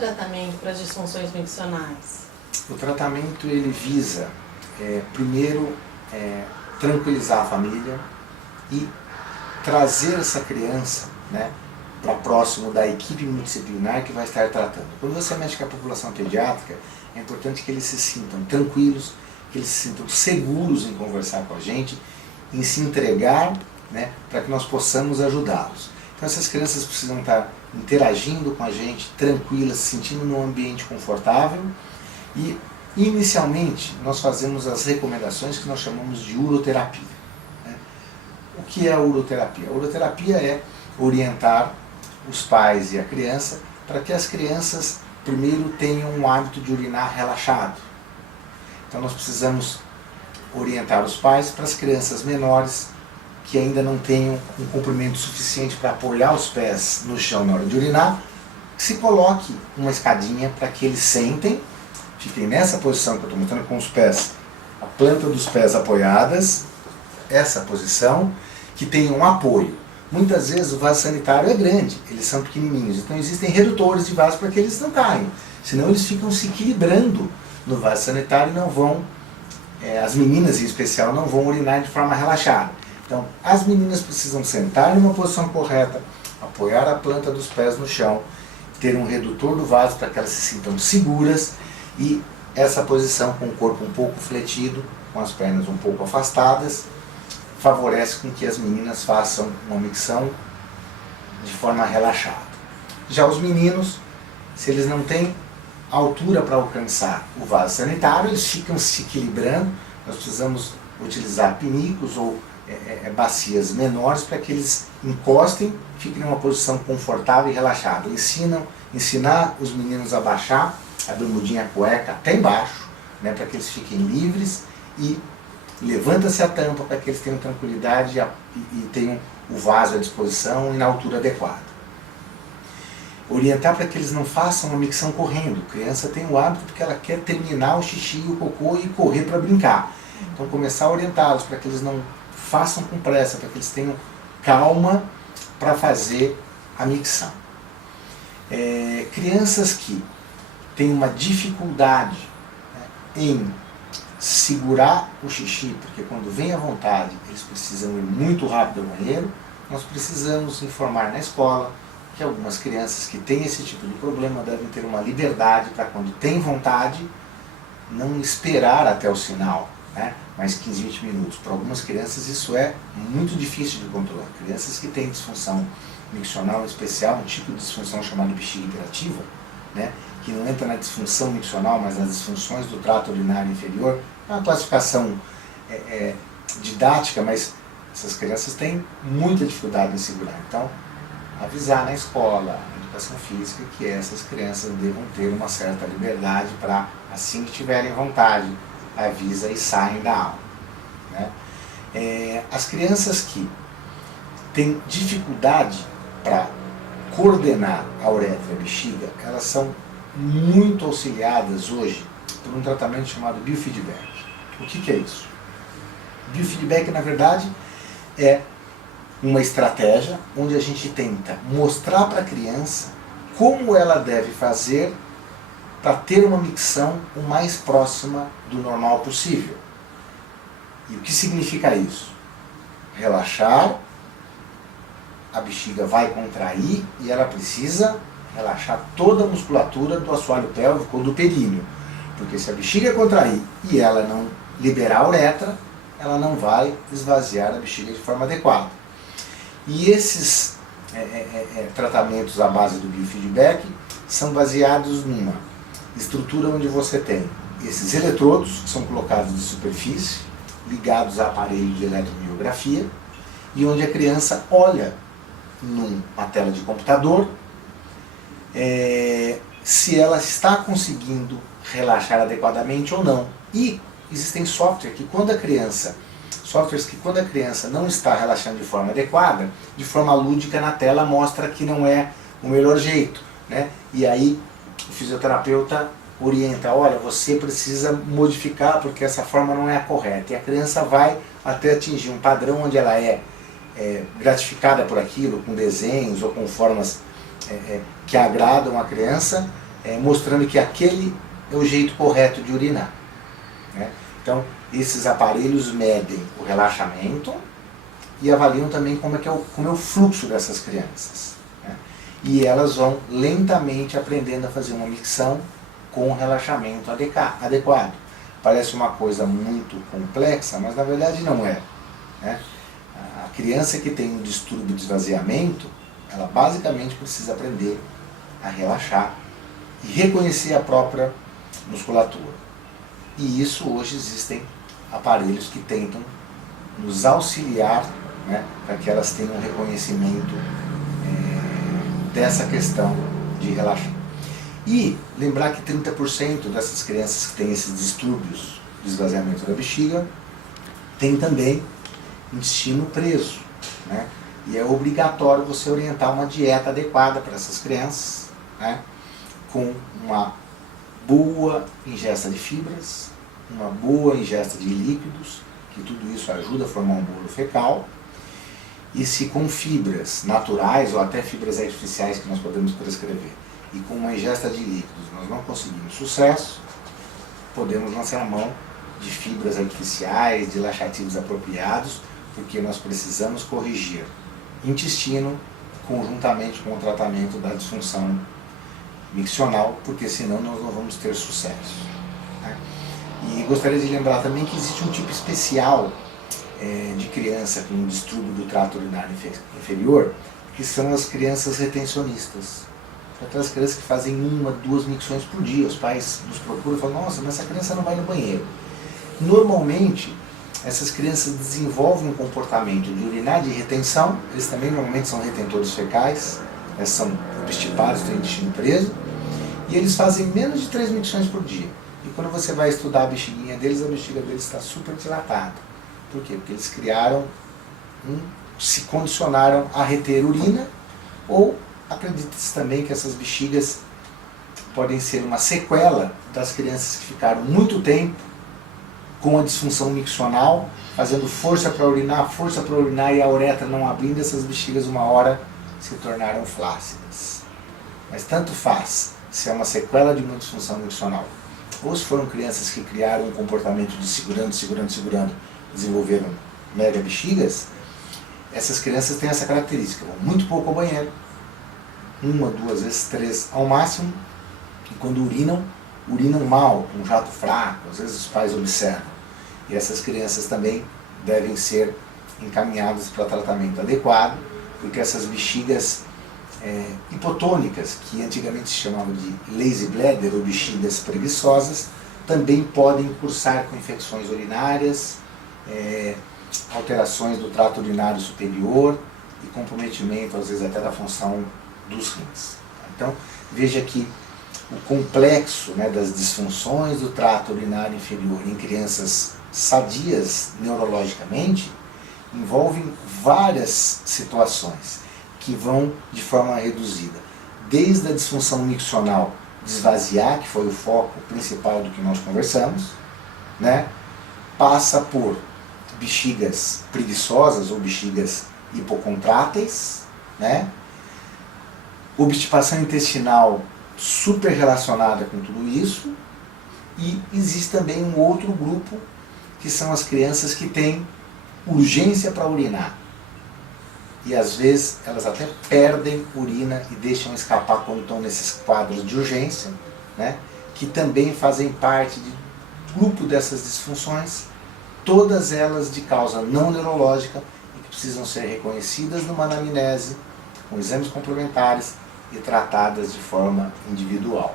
tratamento para as disfunções miccionais? O tratamento ele visa, primeiro, tranquilizar a família e trazer essa criança, né, para próximo da equipe multidisciplinar que vai estar tratando. Quando você mexe com a população pediátrica, é importante que eles se sintam tranquilos, que eles se sintam seguros em conversar com a gente, em se entregar, né, para que nós possamos ajudá-los. Então essas crianças precisam estar interagindo com a gente, tranquilas, se sentindo num ambiente confortável. E inicialmente nós fazemos as recomendações que nós chamamos de uroterapia, né? O que é a uroterapia? A uroterapia é orientar os pais e a criança para que as crianças primeiro tenham um hábito de urinar relaxado. Então nós precisamos orientar os pais para as crianças menores que ainda não tenham um comprimento suficiente para apoiar os pés no chão na hora de urinar, que se coloque uma escadinha para que eles sentem, fiquem nessa posição que eu estou mostrando, com os pés, a planta dos pés apoiadas, essa posição, que tenham um apoio. Muitas vezes o vaso sanitário é grande, eles são pequenininhos, então existem redutores de vaso para que eles não caiam, senão eles ficam se equilibrando no vaso sanitário e não vão, as meninas em especial, não vão urinar de forma relaxada. Então, as meninas precisam sentar em uma posição correta, apoiar a planta dos pés no chão, ter um redutor do vaso para que elas se sintam seguras, e essa posição com o corpo um pouco fletido, com as pernas um pouco afastadas, favorece com que as meninas façam uma micção de forma relaxada. Já os meninos, se eles não têm altura para alcançar o vaso sanitário, eles ficam se equilibrando. Nós precisamos utilizar pinicos ou bacias menores para que eles encostem, fiquem numa posição confortável e relaxada. Ensinar os meninos a baixar a bermudinha, a cueca até embaixo, né, para que eles fiquem livres, e levanta-se a tampa para que eles tenham tranquilidade e tenham o vaso à disposição e na altura adequada. Orientar para que eles não façam uma micção correndo. A criança tem o hábito porque ela quer terminar o xixi e o cocô e correr para brincar. Então começar a orientá-los para que eles não façam com pressa, para que eles tenham calma para fazer a micção. Crianças que têm uma dificuldade, né, em segurar o xixi, porque quando vem à vontade eles precisam ir muito rápido ao banheiro, nós precisamos informar na escola que algumas crianças que têm esse tipo de problema devem ter uma liberdade para, quando tem vontade, não esperar até o sinal, né, mais 15, 20 minutos. Para algumas crianças isso é muito difícil de controlar. Crianças que têm disfunção miccional especial, um tipo de disfunção chamada bexiga hiperativa, né, que não entra na disfunção miccional, mas nas disfunções do trato urinário inferior. É uma classificação didática, mas essas crianças têm muita dificuldade em segurar. Então, avisar na escola, na educação física, que essas crianças devam ter uma certa liberdade para, assim que tiverem vontade, avisa e saem da aula, né? As crianças que têm dificuldade para coordenar a uretra e a bexiga, elas são muito auxiliadas hoje por um tratamento chamado biofeedback. O que é isso? Biofeedback, na verdade, é uma estratégia onde a gente tenta mostrar para a criança como ela deve fazer para ter uma micção o mais próxima do normal possível. E o que significa isso? Relaxar, a bexiga vai contrair e ela precisa relaxar toda a musculatura do assoalho pélvico ou do períneo. Porque se a bexiga contrair e ela não liberar a uretra, ela não vai esvaziar a bexiga de forma adequada. E esses tratamentos à base do biofeedback são baseados numa estrutura onde você tem esses eletrodos, que são colocados de superfície, ligados a aparelho de eletromiografia, e onde a criança olha numa tela de computador se ela está conseguindo relaxar adequadamente ou não. E existem softwares que quando a criança não está relaxando de forma adequada, de forma lúdica na tela mostra que não é o melhor jeito, né? E aí o fisioterapeuta orienta, olha, você precisa modificar porque essa forma não é a correta. E a criança vai até atingir um padrão onde ela é gratificada por aquilo, com desenhos ou com formas que agradam a criança, mostrando que aquele é o jeito correto de urinar, né? Então, esses aparelhos medem o relaxamento e avaliam também como é o fluxo dessas crianças, né? E elas vão lentamente aprendendo a fazer uma micção com relaxamento adequado. Parece uma coisa muito complexa, mas na verdade não é, né? A criança que tem um distúrbio de esvaziamento, ela basicamente precisa aprender a relaxar e reconhecer a própria musculatura. E isso hoje existem aparelhos que tentam nos auxiliar, né, para que elas tenham um reconhecimento dessa questão de relaxar. E lembrar que 30% dessas crianças que têm esses distúrbios de esvaziamento da bexiga tem também intestino preso, né? E é obrigatório você orientar uma dieta adequada para essas crianças, né? Com uma boa ingesta de fibras, uma boa ingesta de líquidos, que tudo isso ajuda a formar um bolo fecal. E se com fibras naturais ou até fibras artificiais que nós podemos prescrever, e com uma ingesta de líquidos nós não conseguimos sucesso, podemos lançar a mão de fibras artificiais, de laxativos apropriados, porque nós precisamos corrigir intestino conjuntamente com o tratamento da disfunção miccional, porque senão nós não vamos ter sucesso, né? E gostaria de lembrar também que existe um tipo especial de criança com um distúrbio do trato urinário inferior, que são as crianças retencionistas. Aquelas crianças que fazem 1, 2 micções por dia. Os pais nos procuram e falam: nossa, mas essa criança não vai no banheiro. Normalmente, essas crianças desenvolvem um comportamento de urinar de retenção. Eles também normalmente são retentores fecais, são obstipados, têm intestino preso, e eles fazem menos de 3 micções por dia. E quando você vai estudar a bexiguinha deles, a bexiga deles está super dilatada. Por quê? Porque eles se condicionaram a reter urina, ou acredita-se também que essas bexigas podem ser uma sequela das crianças que ficaram muito tempo com a disfunção miccional, fazendo força para urinar e a uretra não abrindo. Essas bexigas uma hora se tornaram flácidas. Mas tanto faz se é uma sequela de uma disfunção miccional, ou se foram crianças que criaram um comportamento de segurando, desenvolveram mega bexigas. Essas crianças têm essa característica: vão muito pouco ao banheiro, 1, 2 vezes, 3 ao máximo, e quando urinam mal, com um jato fraco, às vezes os pais observam. E essas crianças também devem ser encaminhadas para tratamento adequado, porque essas bexigas hipotônicas, que antigamente se chamavam de lazy bladder ou bexigas preguiçosas, também podem cursar com infecções urinárias, alterações do trato urinário superior e comprometimento, às vezes, até da função dos rins. Então, veja que o complexo, né, das disfunções do trato urinário inferior em crianças sadias neurologicamente envolvem várias situações que vão de forma reduzida, desde a disfunção miccional de esvaziar, que foi o foco principal do que nós conversamos, né, passa por bexigas preguiçosas ou bexigas hipocontráteis, né, obstipação intestinal super relacionada com tudo isso, e existe também um outro grupo, que são as crianças que têm urgência para urinar. E às vezes elas até perdem urina e deixam escapar quando estão nesses quadros de urgência, né, que também fazem parte do grupo dessas disfunções, todas elas de causa não neurológica e que precisam ser reconhecidas numa anamnese, com exames complementares e tratadas de forma individual.